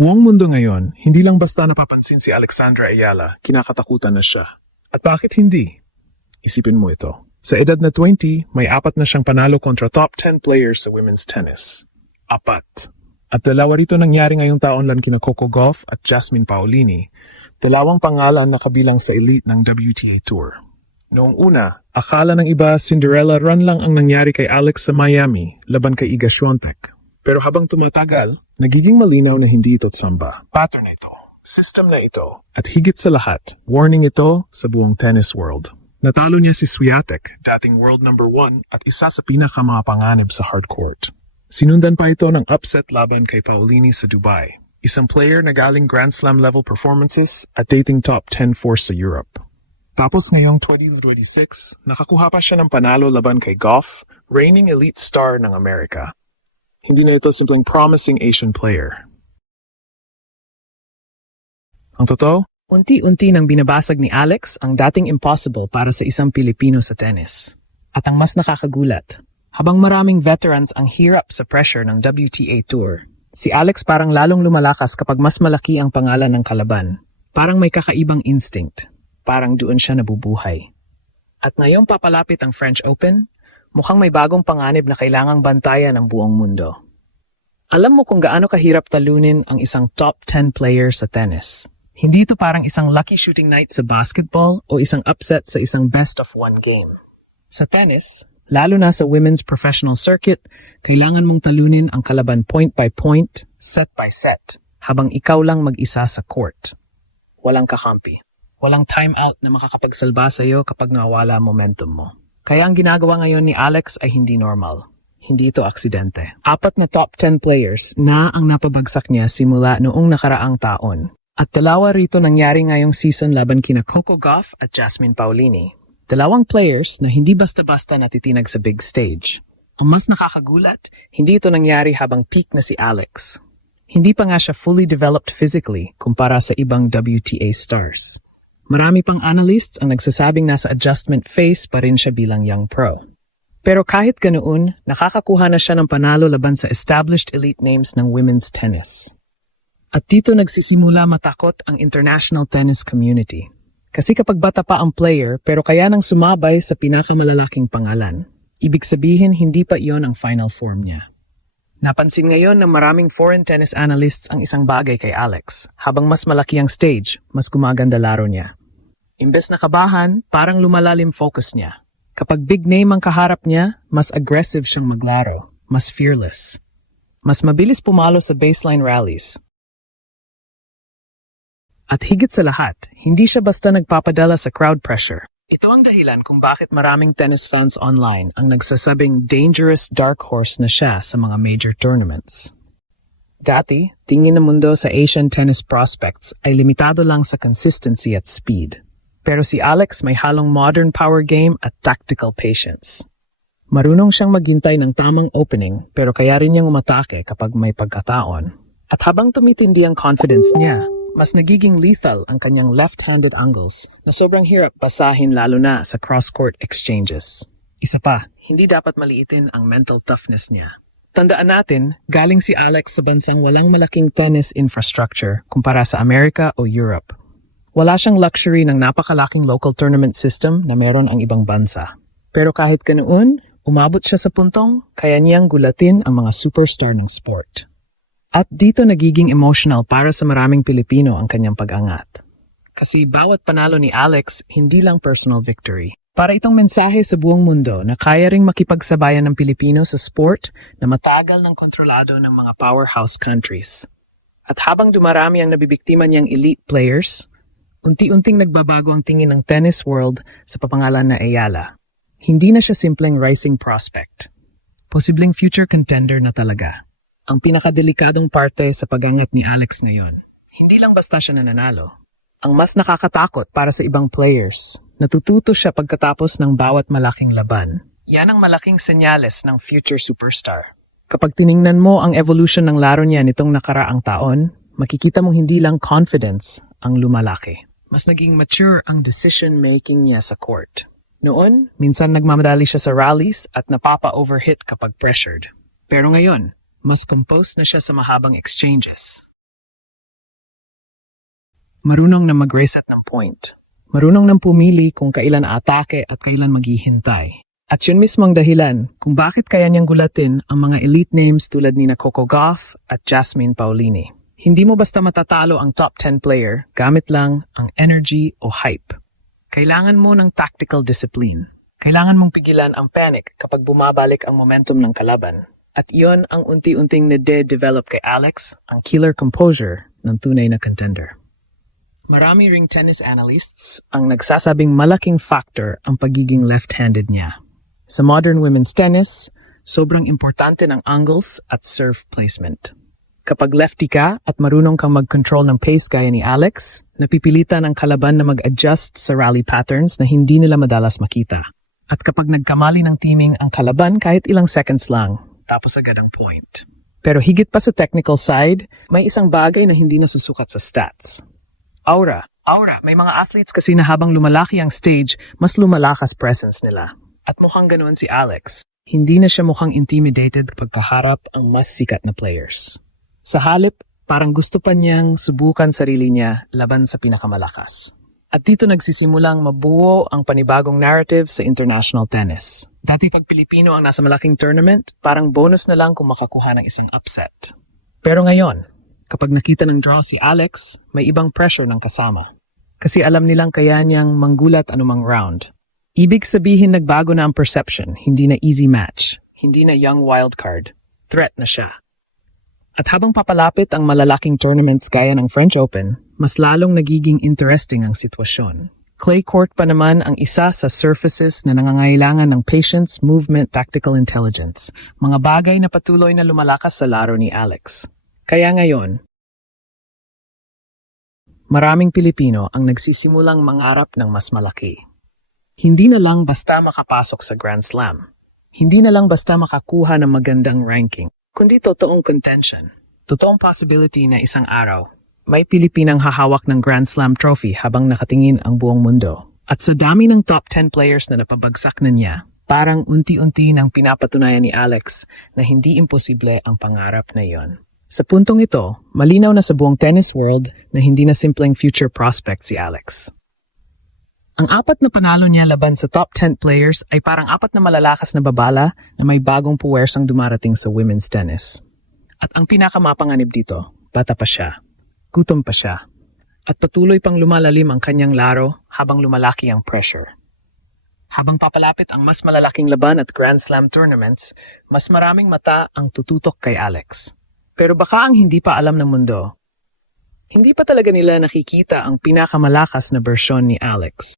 Buong mundo ngayon, hindi lang basta napapansin si Alexandra Ayala, kinakatakutan na siya. At bakit hindi? Isipin mo ito. Sa edad na 20, may 4 na siyang panalo kontra top 10 players sa women's tennis. 4. At dalawa rito nangyari ngayong taon lang kina Coco Gauff at Jasmine Paolini, dalawang pangalan na kabilang sa elite ng WTA Tour. Noong una, akala ng iba Cinderella run lang ang nangyari kay Alex sa Miami laban kay Iga Swiatek. Pero habang tumatagal, nagiging malinaw na hindi ito tsamba. Pattern na ito, system na ito, at higit sa lahat, warning ito sa buong tennis world. Natalo niya si Swiatek, dating world number 1 at isa sa pinakamapanganib sa hardcourt. Sinundan pa ito ng upset laban kay Paolini sa Dubai, isang player na galing Grand Slam level performances at dating top 10 force sa Europe. Tapos ngayong 2026, nakakuha pa siya ng panalo laban kay Gauff, reigning elite star ng Amerika. Hindi na ito simpleng promising Asian player. Ang totoo? Unti-unti nang binabasag ni Alex ang dating impossible para sa isang Pilipino sa tennis. At ang mas nakakagulat, habang maraming veterans ang hirap sa pressure ng WTA Tour, si Alex parang lalong lumalakas kapag mas malaki ang pangalan ng kalaban. Parang may kakaibang instinct. Parang doon siya nabubuhay. At ngayong papalapit ang French Open, mukhang may bagong panganib na kailangang bantayan ng buong mundo. Alam mo kung gaano kahirap talunin ang isang top 10 player sa tennis. Hindi ito parang isang lucky shooting night sa basketball o isang upset sa isang best-of-1 game. Sa tennis, lalo na sa women's professional circuit, kailangan mong talunin ang kalaban point by point, set by set, habang ikaw lang mag-isa sa court. Walang kakampi. Walang timeout na makakapagsalba sa iyo kapag nawala momentum mo. Kaya ang ginagawa ngayon ni Alex ay hindi normal. Hindi ito aksidente. 4 na top 10 players na ang napabagsak niya simula noong nakaraang taon. At 2 rito nangyari ngayong season laban kina Coco Gauff at Jasmine Paolini. 2 players na hindi basta-basta natitinag sa big stage. Ang mas nakakagulat, hindi ito nangyari habang peak na si Alex. Hindi pa nga siya fully developed physically kumpara sa ibang WTA stars. Marami pang analysts ang nagsasabing nasa adjustment phase pa rin siya bilang young pro. Pero kahit ganoon, nakakakuha na siya ng panalo laban sa established elite names ng women's tennis. At dito nagsisimula matakot ang international tennis community. Kasi kapag bata pa ang player pero kaya nang sumabay sa pinakamalalaking pangalan, ibig sabihin hindi pa iyon ang final form niya. Napansin ngayon ng maraming foreign tennis analysts ang isang bagay kay Alex. Habang mas malaki ang stage, mas gumaganda laro niya. Imbes na kabahan, parang lumalalim focus niya. Kapag big name ang kaharap niya, mas aggressive siyang maglaro, mas fearless. Mas mabilis pumalo sa baseline rallies. At higit sa lahat, hindi siya basta nagpapadala sa crowd pressure. Ito ang dahilan kung bakit maraming tennis fans online ang nagsasabing dangerous dark horse na siya sa mga major tournaments. Dati, tingin ng mundo sa Asian tennis prospects ay limitado lang sa consistency at speed. Pero si Alex may halong modern power game at tactical patience. Marunong siyang maghintay ng tamang opening pero kaya rin niyang umatake kapag may pagkataon. At habang tumitindi ang confidence niya, mas nagiging lethal ang kanyang left-handed angles na sobrang hirap basahin lalo na sa cross-court exchanges. Isa pa, hindi dapat maliitin ang mental toughness niya. Tandaan natin, galing si Alex sa bansang walang malaking tennis infrastructure kumpara sa Amerika o Europe. Wala siyang luxury ng napakalaking local tournament system na meron ang ibang bansa. Pero kahit ganoon, umabot siya sa puntong kaya niyang gulatin ang mga superstar ng sport. At dito nagiging emotional para sa maraming Pilipino ang kanyang pag-angat. Kasi bawat panalo ni Alex, hindi lang personal victory. Para itong mensahe sa buong mundo na kaya ring makipagsabayan ng Pilipino sa sport na matagal ng kontrolado ng mga powerhouse countries. At habang dumarami ang nabibiktima niyang elite players, unti-unting nagbabago ang tingin ng tennis world sa papangalan na Ayala. Hindi na siya simpleng rising prospect. Posibleng future contender na talaga. Ang pinakadelikadong parte sa pag-angat ni Alex ngayon, hindi lang basta siya nananalo. Ang mas nakakatakot para sa ibang players, natututo siya pagkatapos ng bawat malaking laban. Yan ang malaking senyales ng future superstar. Kapag tiningnan mo ang evolution ng laro niya nitong nakaraang taon, makikita mong hindi lang confidence ang lumalaki. Mas naging mature ang decision-making niya sa court. Noon, minsan nagmamadali siya sa rallies at napapa-overhit kapag pressured. Pero ngayon, mas composed na siya sa mahabang exchanges. Marunong na mag-reset ng point. Marunong nang pumili kung kailan atake at kailan maghihintay. At yun mismo ang dahilan kung bakit kaya niyang gulatin ang mga elite names tulad ni Coco Gauff at Jasmine Paolini. Hindi mo basta matatalo ang top 10 player gamit lang ang energy o hype. Kailangan mo ng tactical discipline. Kailangan mong pigilan ang panic kapag bumabalik ang momentum ng kalaban. At iyon ang unti-unting nade-develop kay Alex, ang killer composure ng tunay na contender. Marami ring tennis analysts ang nagsasabing malaking factor ang pagiging left-handed niya. Sa modern women's tennis, sobrang importante ng angles at serve placement. Kapag lefty ka at marunong kang mag-control ng pace gaya ni Alex, napipilitan ang kalaban na mag-adjust sa rally patterns na hindi nila madalas makita. At kapag nagkamali ng teaming ang kalaban kahit ilang seconds lang, tapos agad ang point. Pero higit pa sa technical side, may isang bagay na hindi nasusukat sa stats. Aura. May mga athletes kasi na habang lumalaki ang stage, mas lumalakas presence nila. At mukhang ganoon si Alex. Hindi na siya mukhang intimidated kapag kaharap ang mas sikat na players. Sa halip, parang gusto pa niyang subukan sarili niya laban sa pinakamalakas. At dito nagsisimulang mabuo ang panibagong narrative sa international tennis. Dati pag Pilipino ang nasa malaking tournament, parang bonus na lang kung makakuha ng isang upset. Pero ngayon, kapag nakita ng draw si Alex, may ibang pressure ng kasama. Kasi alam nilang kaya niyang manggulat anumang round. Ibig sabihin nagbago na ang perception, hindi na easy match, hindi na young wildcard, threat na siya. At habang papalapit ang malalaking tournaments gaya ng French Open, mas lalong nagiging interesting ang sitwasyon. Clay court pa naman ang isa sa surfaces na nangangailangan ng patience, movement, tactical intelligence, mga bagay na patuloy na lumalakas sa laro ni Alex. Kaya ngayon, maraming Pilipino ang nagsisimulang mangarap ng mas malaki. Hindi na lang basta makapasok sa Grand Slam. Hindi na lang basta makakuha ng magandang ranking, kundi totoong contention. Totoong possibility na isang araw, may Pilipinang hahawak ng Grand Slam trophy habang nakatingin ang buong mundo. At sa dami ng top 10 players na napabagsak na niya, parang unti-unti nang pinapatunayan ni Alex na hindi imposible ang pangarap na iyon. Sa puntong ito, malinaw na sa buong tennis world na hindi na simpleng future prospect si Alex. Ang 4 na panalo niya laban sa top 10 players ay parang 4 na malalakas na babala na may bagong puwersang dumarating sa women's tennis. At ang pinakamapanganib dito, bata pa siya, gutom pa siya, at patuloy pang lumalalim ang kanyang laro habang lumalaki ang pressure. Habang papalapit ang mas malalaking laban at Grand Slam tournaments, mas maraming mata ang tututok kay Alex. Pero baka ang hindi pa alam ng mundo, hindi pa talaga nila nakikita ang pinakamalakas na bersyon ni Alex.